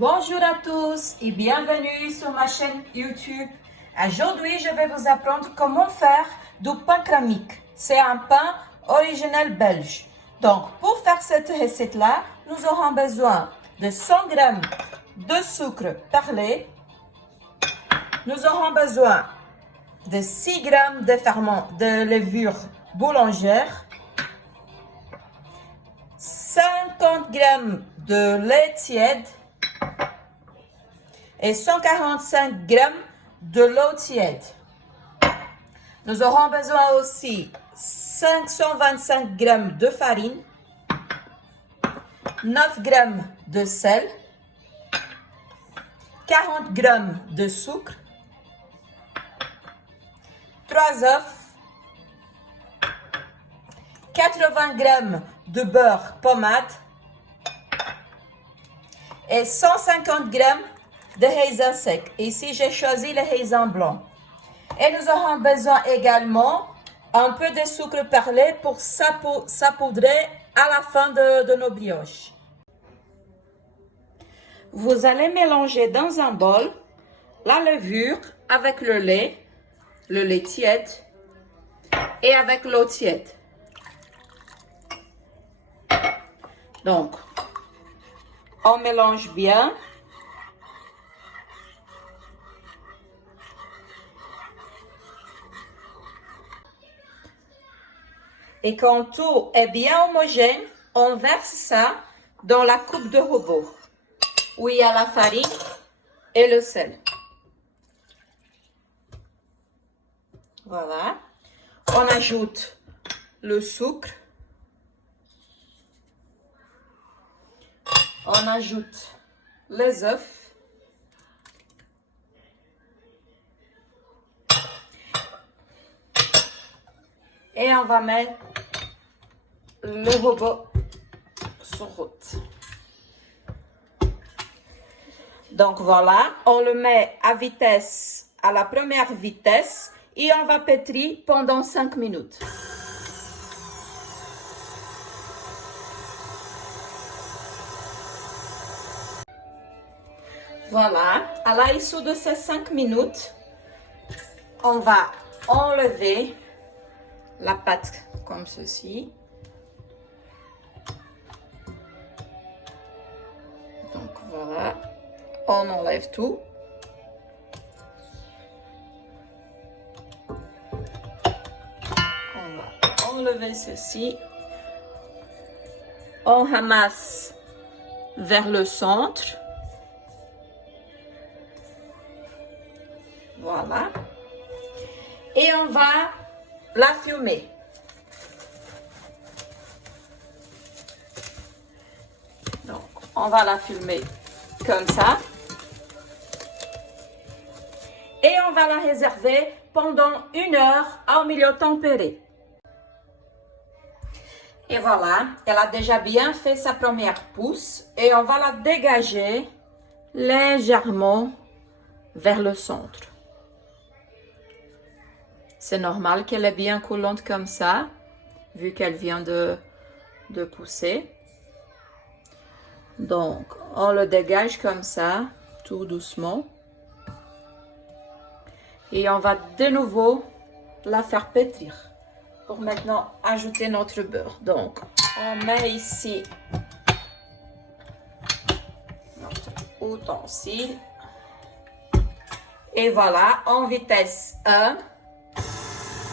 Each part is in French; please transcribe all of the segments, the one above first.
Bonjour à tous et bienvenue sur ma chaîne YouTube. Aujourd'hui, je vais vous apprendre comment faire du pain cramique. C'est un pain original belge. Donc, pour faire cette recette-là, nous aurons besoin de 100 g de sucre perlé. Nous aurons besoin de 6 g de ferment de levure boulangère, 50 g de lait tiède et 145 g de l'eau tiède. Nous aurons besoin aussi 525 g de farine, 9 g de sel, 40 g de sucre, 3 œufs, 80 g de beurre pommade et 150 g de raisins secs. Ici, j'ai choisi les raisins blancs. Et nous aurons besoin également un peu de sucre perlé pour saupoudrer à la fin de nos brioches. Vous allez mélanger dans un bol la levure avec le lait tiède et avec l'eau tiède. Donc, on mélange bien. Et quand tout est bien homogène, on verse ça dans la coupe de robot où il y a la farine et le sel. Voilà. On ajoute le sucre. On ajoute les œufs. Et on va mettre le robot sur route. Donc voilà, on le met à la première vitesse et on va pétrir pendant 5 minutes. Voilà, à l'issue de ces 5 minutes, on va enlever la pâte comme ceci. Donc voilà, on enlève tout. On va enlever ceci. On ramasse vers le centre. Voilà. Et on va la fumer. Donc, on va la fumer comme ça. Et on va la réserver pendant 1 heure au milieu tempéré. Et voilà, elle a déjà bien fait sa première pousse. Et on va la dégager légèrement vers le centre. C'est normal qu'elle est bien coulante comme ça, vu qu'elle vient de pousser. Donc, on le dégage comme ça, tout doucement. Et on va de nouveau la faire pétrir. Pour maintenant ajouter notre beurre. Donc, on met ici notre ustensile. Et voilà, en vitesse 1.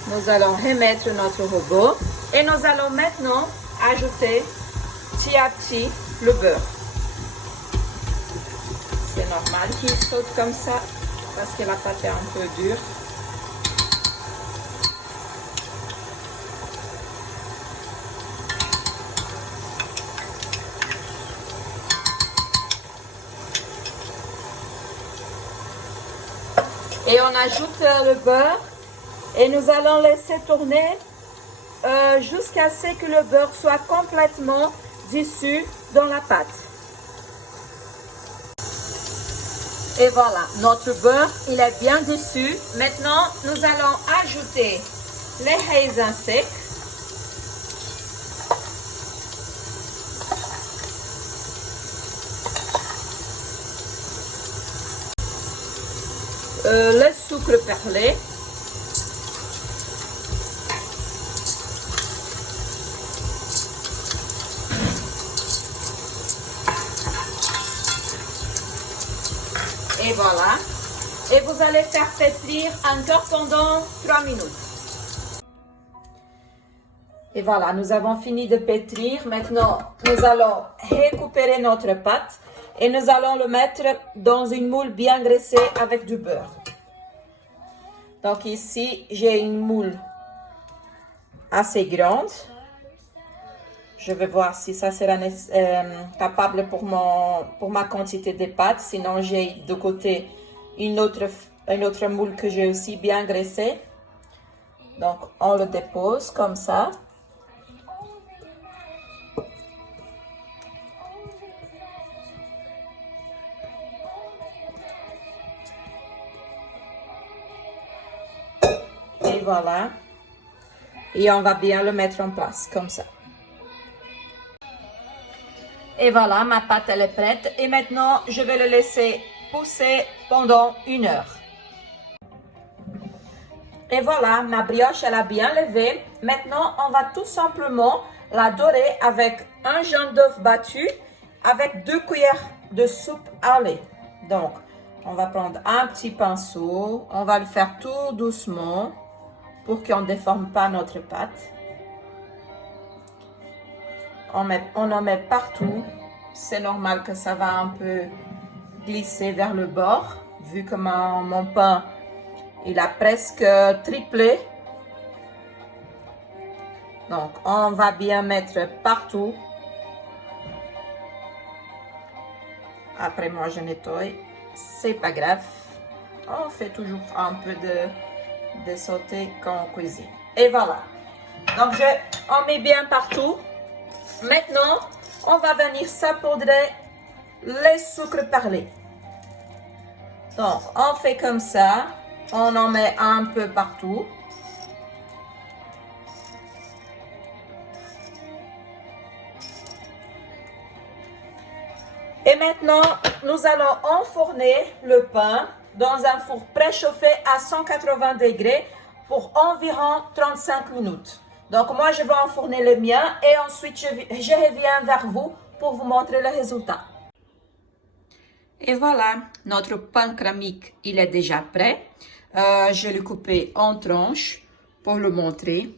Nous allons remettre notre robot et nous allons maintenant ajouter petit à petit le beurre. C'est normal qu'il saute comme ça parce que la pâte est un peu dure. Et on ajoute le beurre. Et nous allons laisser tourner jusqu'à ce que le beurre soit complètement dissous dans la pâte. Et voilà, notre beurre, il est bien dissous. Maintenant, nous allons ajouter les raisins secs. le sucre perlé. Et voilà. Et vous allez faire pétrir encore pendant 3 minutes. Et voilà, nous avons fini de pétrir. Maintenant, nous allons récupérer notre pâte et nous allons le mettre dans une moule bien graissée avec du beurre. Donc ici, j'ai une moule assez grande. Je vais voir si ça sera capable pour ma quantité de pâte. Sinon, j'ai de côté une autre moule que j'ai aussi bien graissée. Donc, on le dépose comme ça. Et voilà. Et on va bien le mettre en place, comme ça. Et voilà, ma pâte, elle est prête. Et maintenant, je vais le laisser pousser pendant 1 heure. Et voilà, ma brioche, elle a bien levé. Maintenant, on va tout simplement la dorer avec un jaune d'œuf battu avec 2 cuillères de soupe au lait. Donc, on va prendre un petit pinceau. On va le faire tout doucement pour qu'on ne déforme pas notre pâte. On en met partout. C'est normal que ça va un peu glisser vers le bord, vu que mon pain, il a presque triplé. Donc, on va bien mettre partout. Après, moi, je nettoie. C'est pas grave. On fait toujours un peu de sauté quand on cuisine. Et voilà. Donc, on met bien partout. Maintenant, on va venir saupoudrer les sucres perlés. Donc, on fait comme ça. On en met un peu partout. Et maintenant, nous allons enfourner le pain dans un four préchauffé à 180 degrés pour environ 35 minutes. Donc, moi, je vais enfourner le mien et ensuite, je reviens vers vous pour vous montrer le résultat. Et voilà, notre pain cramique, il est déjà prêt. Je l'ai coupé en tranches pour le montrer.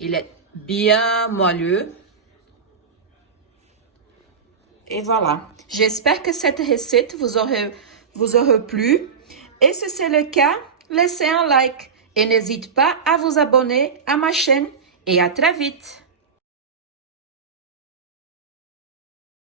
Il est bien moelleux. Et voilà. J'espère que cette recette vous aura plu. Et si c'est le cas, laissez un like. Et n'hésitez pas à vous abonner à ma chaîne. Et à très vite.